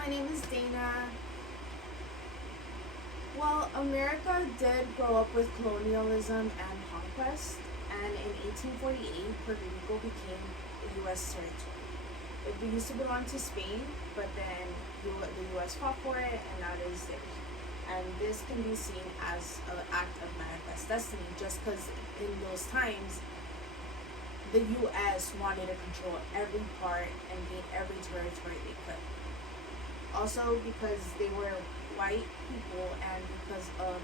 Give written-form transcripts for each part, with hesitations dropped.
my name is Dana. Well, America did grow up with colonialism and conquest, and in 1848, Puerto Rico became a U.S. territory. It used to belong to Spain, but then the U.S. fought for it, and now it is theirs. And this can be seen as an act of manifest destiny, just because in those times, the U.S. wanted to control every part and gain every territory they could. Also, because they were white people and because of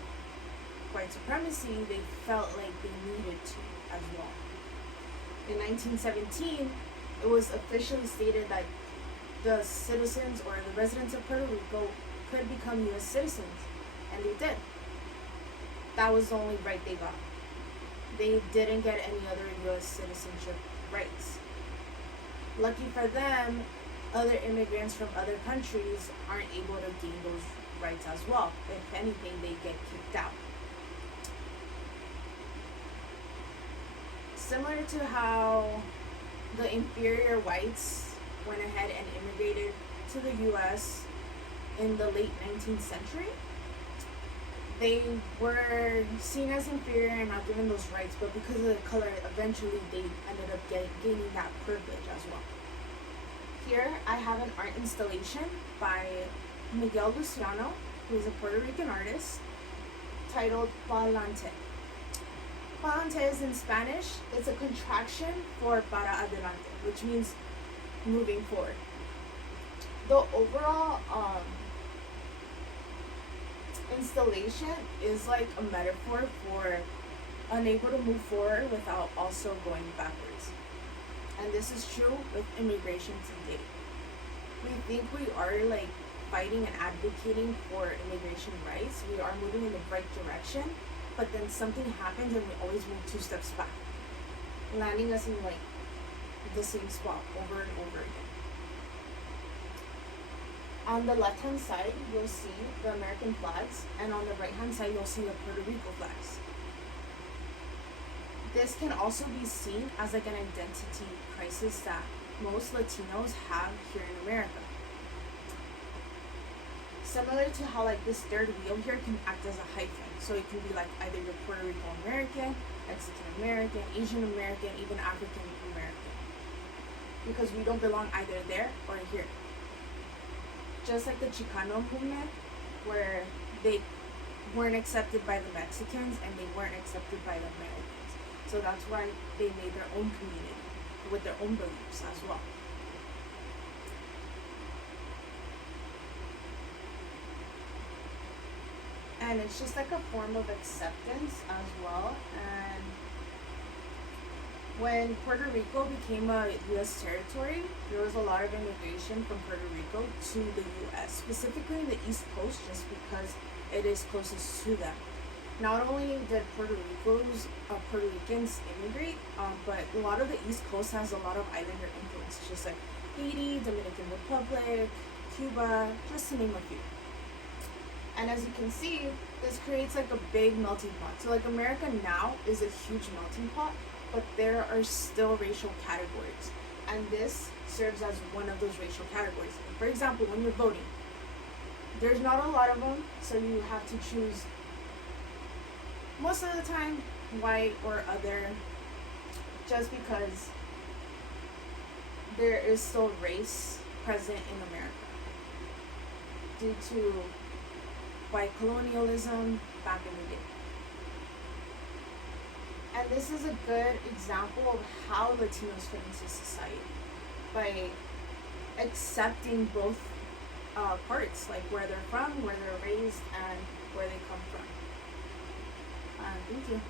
white supremacy, they felt like they needed to as well. In 1917, it was officially stated that the citizens or the residents of Puerto Rico could become U.S. citizens, and they did. That was the only right they got. They didn't get any other U.S. citizenship rights. Lucky for them, other immigrants from other countries aren't able to gain those rights as well. If anything, they get kicked out. Similar to how the inferior whites went ahead and immigrated to the U.S. in the late 19th century, they were seen as inferior and not given those rights, but because of their color, eventually they ended up gaining that privilege as well. Here I have an art installation by Miguel Luciano, who is a Puerto Rican artist, titled Pa'lante. Pa'lante is in Spanish. It's a contraction for para adelante, which means moving forward. The overall installation is like a metaphor for unable to move forward without also going backwards. And this is true with immigration today. We think we are like fighting and advocating for immigration rights. We are moving in the right direction, but then something happens and we always move 2 steps back, landing us in like the same spot over and over again. On the left hand side, you'll see the American flags, and on the right hand side, you'll see the Puerto Rico flags. This can also be seen as like an identity crisis that most Latinos have here in America. Similar to how like this third wheel here can act as a hyphen. So it can be like either you're Puerto Rico American, Mexican American, Asian American, even African American. Because we don't belong either there or here. Just like the Chicano movement, where they weren't accepted by the Mexicans and they weren't accepted by the Americans. So that's why they made their own community with their own beliefs as well. And it's just like a form of acceptance as well. And when Puerto Rico became a U.S. territory, there was a lot of immigration from Puerto Rico to the U.S., specifically the East Coast, just because it is closest to them. Not only did Puerto Ricans immigrate, but a lot of the East Coast has a lot of islander influence, just like Haiti, Dominican Republic, Cuba, just to name a few. And as you can see, this creates like a big melting pot. So like America now is a huge melting pot, but there are still racial categories. And this serves as one of those racial categories. For example, when you're voting, there's not a lot of them, so you have to choose most of the time white or other, just because there is still race present in America due to white colonialism back in the day. And this is a good example of how Latinos fit into society by accepting both parts, like where they're from, where they're raised, and where they come from. Thank you.